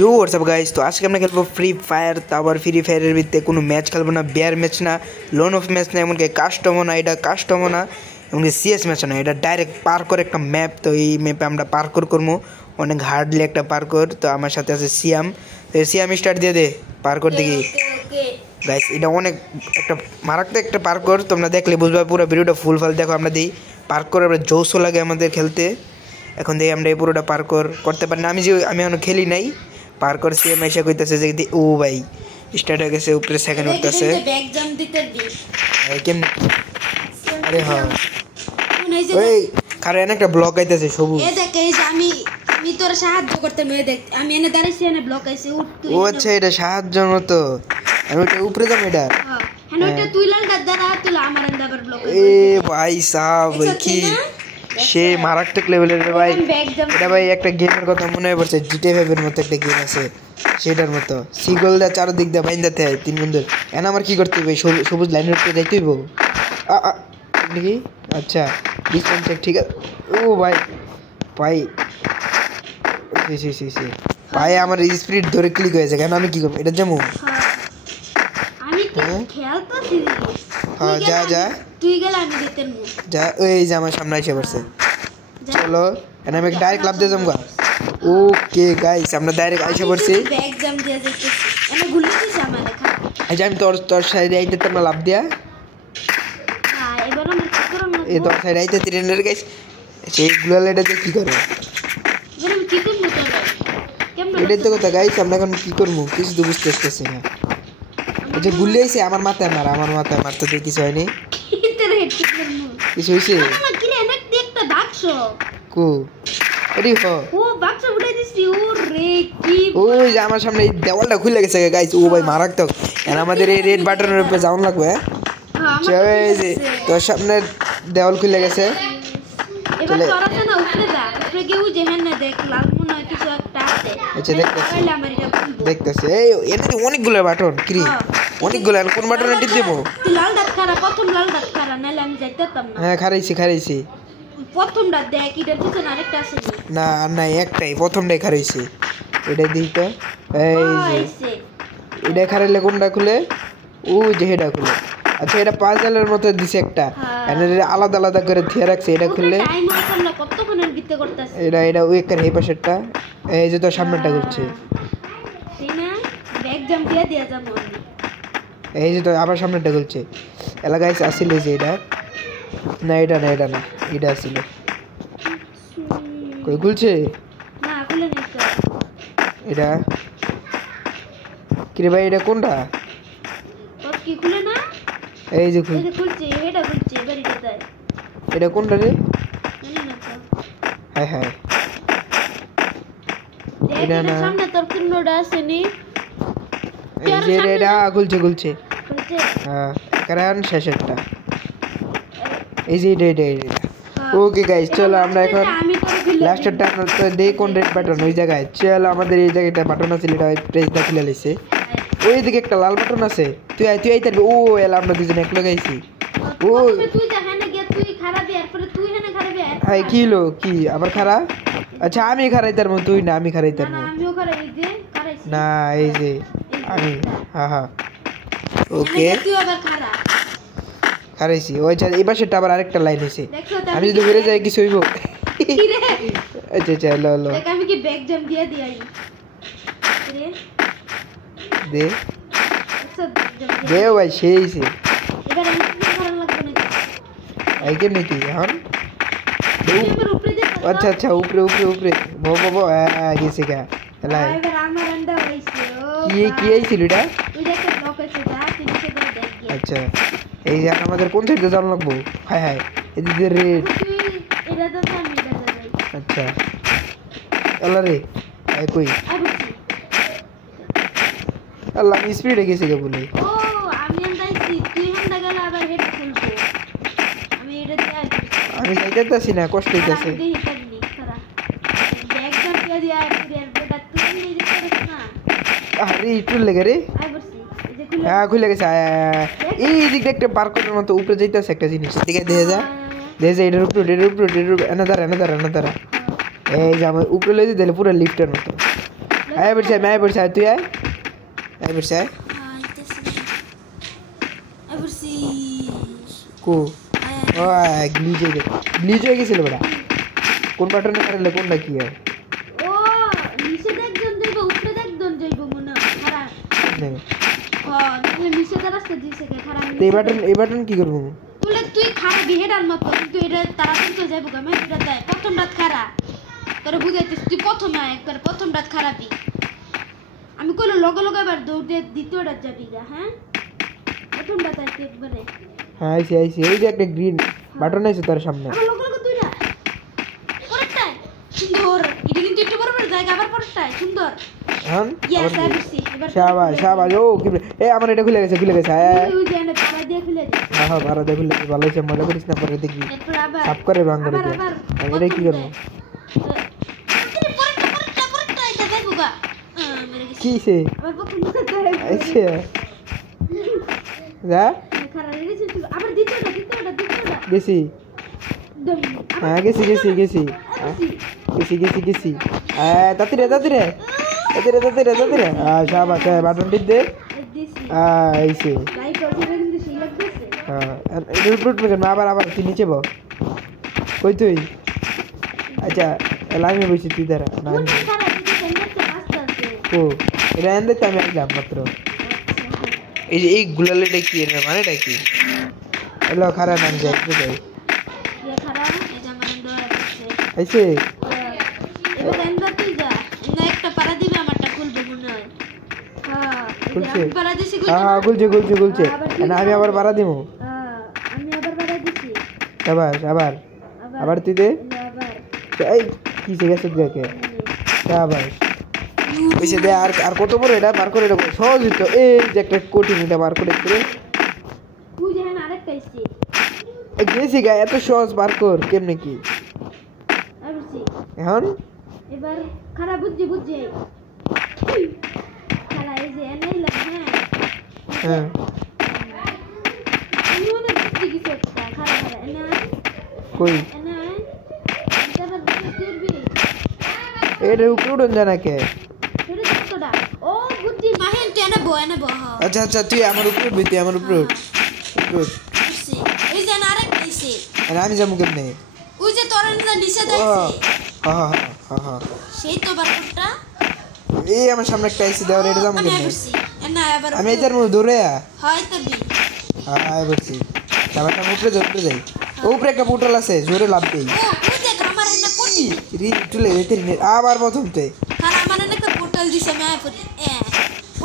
You WhatsApp guys, তো আজকে আমরা খেলবো ফ্রি ফায়ার। তারপর ফ্রি ফায়ারের ভিত্তিতে কোনো ম্যাচ খেলবো না, বেয়ার ম্যাচ না, লোন অফ ম্যাচ না, এমনকি কাস্টমও না, এটা কাস্টমও না, এমনকি সিএস ম্যাচ না, এটা ডাইরেক্ট পার্কর একটা ম্যাপ। তো এই ম্যাপে আমরা পার্কর করবো, অনেক হার্ডলি একটা পার্কর। তো আমার সাথে আছে সিয়াম। তো সিয়াম স্টার্ট দিয়ে দে পার্কর দেখি গাইস। এটা অনেক একটা মারাত্মক একটা পার্কর, তোমরা দেখলে বুঝবা। পুরো ভিডিওটা ফুল দেখো। আমরা দিই পার্কর, আমরা জোশও লাগে আমাদের খেলতে। এখন দেখি আমরা এই পুরোটা পার্কর করতে পারি না। আমি এখনো খেলি নাই পার্কর। সিএম এসে কইতাছে যে ও ভাই স্টার্ট হয়ে গেছে, উপরে সেকেন্ড উঠতেছে কেমনি। আরে হ্যাঁ ওই কারণ একটা ব্লক আইতেছে সবুজ। আমি তোর সাহায্য করতে নয়, দেখ আমি এনে দাঁড়াইছি, এনে ব্লক আইছে। ও আচ্ছা, এটা সাহায্য মতো। আমি ওটা উপরে যাবো। এটা হ্যাঁ ওটা তুই লালটা দাঁড়া, তুই আমার আবার ব্লক। এ ভাই সাহেব কি সে মারাত্মক লেভেলের রে ভাই। এটা ভাই একটা গেমের কথা মনে হয় পড়ছে, GTA 5 এর মতো একটা গেম আছে, সেটার মতো সিগল দা চারদিক দিয়ে বাইন্দাতে হয় তিন বন্ধুর। এখন আমার কি করতে হবে? সবুজ লাইনের উপরে যাইতে হইব নাকি? আচ্ছা ডিসটেন্স ঠিক আছে। ও ভাই ভাই ভাই আমার স্পিড ধরে ক্লিক হয়েছে। কেন আমি কি করবো? এটা যেমন আমি কি খেলতেছি। হ্যাঁ যা যা তুই গেল, আমি দেখতে যা। ওই যে আমার সামনে এসে পড়ছে। চলো এখানে আমি ডাইরেক্ট লাভ দিয়ে যাবো। ওকে গাইস, আমরা ডাইরেক্ট আইসা পড়ছি। এক্সাম দিয়ে যাইতেছি, এনে ভুলে দিছি আমার লেখা। এই যে আমি তোর সাইডে আইতে তোমরা লাভ দিয়া। হ্যাঁ এবার আমরা কি করব? এই তোর সাইডে আইতে ট্রেনের গাইস, সেই গ্লোয়াল এটা দিয়ে কি করে? এবার আমি কি করব তোরে? কেমন? এটাই তো কথা গাইস, আমরা এখন কি করব কিছু তো বুঝতে পারতেছি না। এই যে গুলি আইছে আমার মাথায় মারতে দিয়ে কিছু হয়নি। তোরে হেড কি করব? কিছু হইছে? না কি রে, এনে একটা বাক্স কো এডি হো। ও বাক্স উঠাই দিছি। ও রে কি ওই যে আমার সামনে এই দেওয়ালটা খুলে গেছে গাইস। ও ভাই মারাত্মক। আর আমাদের এই রেড বাটনের উপরে যাওন লাগবে। এই যে তোর সামনে দেওয়াল খুলে গেছে। এবার তোরাতে না উপরে যা, উপরে গিয়ে ওই যে হ্যাঁ দেখ লাল মনে হয় কিছু একটা আছে। আচ্ছা দেখতেছে এই এতে অনেকগুলো বাটন কি অনেকগুলো। আর কোন বাটনে টিপ দেব? তুই লাল ডাক খারা, প্রথম লাল ডাক খারা, নাইলে আমি যাইতাম না। হ্যাঁ খারাইছি। প্রথমটা দেখ, এটার পিছনে আরেকটা আছে না আর নাই, একটাই প্রথমটাই খারাইছি। এটা দিই তো। এই যে এটা খারাইলে কোনটা খুলে? ও যে এটা খুলে। আচ্ছা এটা পাজলের মতো দিছে একটা, আলাদা আলাদা করে দিয়ে রাখছে। এটা খুললে এটা ওই একটা এই পাশেরটা। এই যে তোর সামনেটা ঘুরছে। এই যে তো আবার সামনেটা ঘুরছে। এলাকায় আসছিল যে এটা না, এটা আসছিল। কই খুলছে? এটা কিরে ভাই, এটা কোনটা? এই যে খুলছে, এটা কোনটা রে? হ্যাঁ এটা না, এই যে এটা খুলছে। হ্যাঁ কারণ শেষেরটা। এই যে এটা। ওকে গাইস চলো আমরা এখন লাস্টেরটা তো দেই কোন রেড বাটন ওই জায়গায়। চলো আমাদের এই জায়গাটা বাটন আছে, এটা প্রেসটা খুলে লাইছে। ওই দিকে একটা লাল বাটন আছে, তুই আইতারবি। ও এলা আমরা দুজন এক লাগাইছি। ও তুই জাহানে গিয়ে তুই খারাপি, এরপরে তুই হেনে খারাপি। হাই কি হলো? কি আবার খারা? আচ্ছা আমি খারাইতার মো, তুই না? আমি খারাইতার মো। আমিও খারাই দে, খারাইছি না এই যে আমি। হ্যাঁ ওকে তুই আবার খারা খারাইছি। ওই এই পাশেরটা আবার আরেকটা লাইন আছে। আমি যদি ঘুরে যাই কিছু হইব? আচ্ছা চলো দেখ আমি কি ব্যাগ জাম দিয়ে দিই রে দে দে ভাই সেই সে। এবার আমি কি করা লাগবে না? এই কেন কি এখন? আচ্ছা উপরে বো গেছে গা। এবার আমার আন্ডা হইছে। কি আইছিল এটা? ওই দেখো ব্লক আছে, যা তুই নিচে দেখ গিয়ে। আচ্ছা এই যে আমাদের কোন সাইডে যাওয়া লাগবো? হাই এদিকে রেড। এটা তো আমি এটা যাই। আচ্ছা আল্লাহ রে কই আল্লাহ আমি স্পিডে গেছি কে বলে। ও আমি আন্দাইছি তুই হান্ডা গেল আবার হেড খুলবো। আমি এটা দিয়ে আমি যাইতাছি না, কষ্ট হইতাছে। আরে একটু লেগে রে। হ্যাঁ খুলে গেছে। এই দিকটা একটা পার্কের মতো উপরে যাইতেছে একটা জিনিস, দিকে দেখে যা এটার উপরে এনে দাঁড়া। এই যে আমার উপরে লয়ে দিলে পুরো লিফটের মতো। আয় বলছে তুই আয় বলছে কো ও গ্লিচ হয়ে গেছিল বড়া কোন বাটনে মারলে কোনটা কি হয় ও নিচে একজন যাইবো উপরে একজন যাইবো মনে খারাপ হ্যাঁ নিচে রাস্তা দিছে খারাপ এই বাটন কি করব তুই খারাপ বিহেডার মত কিন্তু এটা তাড়াতাড়ি তো যাইবো গামে এটা দেয় প্রথম রাত খারাপ তোরে বুঝাইতেছ তুই প্রথম না একবার প্রথম রাত খারাপই আমি কইলো লগে এবার দৌড়ে দ্বিতীয় রাত যাবি গা হ্যাঁ প্রথম রাত আইতে একবারে হ্যাঁ আইছি এই যে একটা গ্রিন বাটন আছে তোর সামনে আমার লগে দুইটা পরেরটা সুন্দর এটা কিন্তু একটু বড় জায়গা আবার পরেরটা সুন্দর হ্যাঁ ইয়েস আইছি এবার শাবাশ ও কি এই আমার এটা খুলে গেছে ওই যে এনে পাড়া দিয়ে খুলে দে হ্যাঁ ভালো দিয়ে খুলে ভালো হইছে মজা করিস না পরে দেখবি এরপর আবার সাফ করে ভাঙ করে দে আমি এটা কি করব পরেরটা এটা দেখবো গা মেরে গেছে কি সে আবার প্রথম রাত আচ্ছা যা খারাপ লেগেছে আবার দ্বিতীয়টা গেছি হ্যাঁ গেছি তাড়াতাড়ি শাবাশ বাটন টিপ দে আইছে আবার তুই নিচে বল কই তুই আচ্ছা লাইনে বসে তুই দাঁড়া ও এটা এনে দেখতে আমি আসলাম মাত্র এই গুলালেটা কি এর মানেটা কি এলো খারাপ নাম যায় আইছে এবার এন্দার তুই যা না একটা পাড়া দিবে আমারটা খুলবে মনে হয় খুলছে পাড়া দিছি হ্যাঁ খুলছে না আমি আবার পাড়া দিমু আমি আবার পাড়া দিছি আবার তুই দে আবার এই কি সে গেছে দেখে শাবাশ ওইসে দে আর কত বড় এটা বার করে দেবো সহজ তো এই যে একটা কঠিন এটা বার করে দিলে তুই যেন আরেকটা আইছি গেছি গা এত সহজ বার কর কেমনে কি এখন এবার খারাপ বুঝছি খারাপ এই যে এনেই লাগে হ্যাঁ আমি মনে বুঝছি কিছু একটা খারাপ এনে কই এনে এটা বাদ দিবি এটা উপরে উঠন জানা কে সেটা কতটা ও বুদ্ধি মাহেন তুই এনে বহ আচ্ছা তুই আমার উপরে উঠবি তুই আমার উপরে উঠ এই যে আরেকটা আইছে আর আমি যাবো কেমনে ওই যে তোর নিচে দেখছি হ্যাঁ সেই তো বারটা এই আমার সামনে একটা আইছে দেওয়ার এটা যাবো কেমনে না আবার আমি এটার মধ্যে দৌড়ে হয় তবে হ্যাঁ বলছি তারপর আমি উপরে যাই উপরে একটা পোর্টাল আছে জোরে লাভ দেই ও ওই দেখ আমার এনে পড়ি রি তুলে রেতে আবার প্রথমতে আর আমার এনে একটা পোর্টাল দিছে আমি পড়ি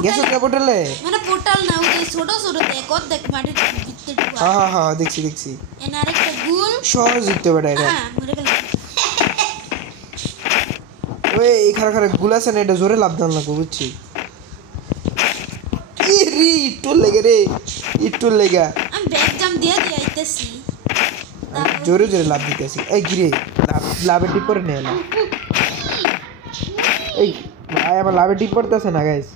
গেছো কে পোর্টালে মানে পোর্টাল না ওই ছোট দেখ ওর দেখ মাটির ভিতরে ঢুকা হ্যাঁ দেখছি এনে আরেকটা গুল সহজ দিতে বেটা এটা হ্যাঁ মরে গেল ওই খারা গুল আছে না এটা জোরে লাভ দান লাগবে বুঝছি রি ইটুল লেগে আমি ব্যাগ জাম দিয়ে আইতেছি জোরে লাভ দিতেছি এই গিরে লাভে টিপ করে নিয়ে এই ভাই আমার লাভে টিপ পড়তেছে না গাইস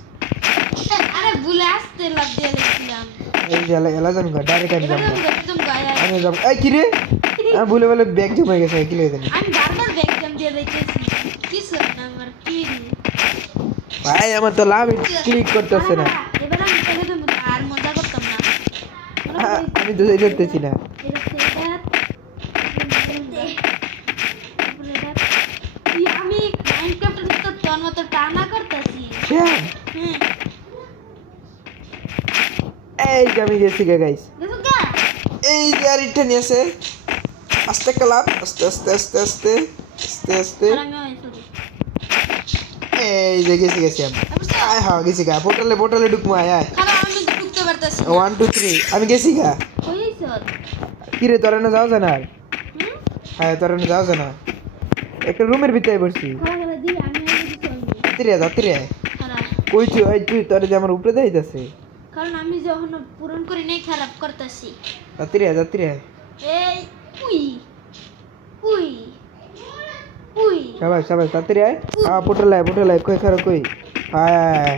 আরে ভুলে আসতে লাভ দিয়ে লিখলাম এই যে এলা যাম ডাইরেক্ট আমি যাম একদম গায়া আমি যাম এই কিরে আমি ভুলে ব্যাগ জমে গেছে কি লই জানি আমি বারবার ব্যাগ জাম দিয়ে দিতেছি কিছু না আমার কি ভাই আমার তো লাভ ক্লিক করতেছে না এবার আমি চলে যাব আর মজা করতাম না আমি তো দেখতেছি না আমি মাইনক্রাফটের তো তোর মতো টানা করতেছি এই যে আমি গেছি গাইস দেখো গা এই যে আর এটা নিয়ে আসে আস্তে ক্লাব আস্তে এই যে গেছি আমি হ্যাঁ গেছি গা পোর্টালে ঢুকমু আয় আমি ঢুকতে পারতাছি 1 2 3 আমি গেছি গা কইছ কি রে তোরা না যাও জানা আর হ্যাঁ তোরা না যাও জানা একটা রুমের ভিতরে বসছি খালা দি আমি যাত্রী কই তুই তোর যে আমার উপরে যাইতাছে কারণ আমি যখন পূরণ করি নাই খারাপ করতেছি যাত্রী এই উই সবাই যাত্রী পোর্টাল কই খারাপ কই আয়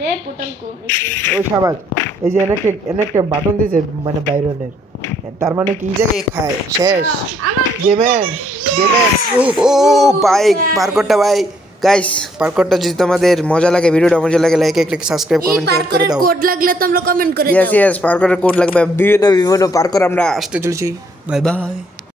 রে পোর্টাল কো ওই সবাই এই যে একটা বাটন দিয়েছে মানে বাইরনের তার মানে কি জায়গায় খায় শেষ গেমেন ও বাইক পার করতে ভাই গাইস পার্করটা যদি তোমাদের মজা লাগে ভিডিওটা মজা লাগে লাইক এক সাবস্ক্রাইব এই কমেন্ট শেয়ার করে পার্করের দাও কোড লাগলে তোমরা কমেন্ট করে ইয়েস দাও ইয়েস পার্করের কোড লাগবে বিভিন্ন পার্কর আমরা আসতে চলেছি বাই বাই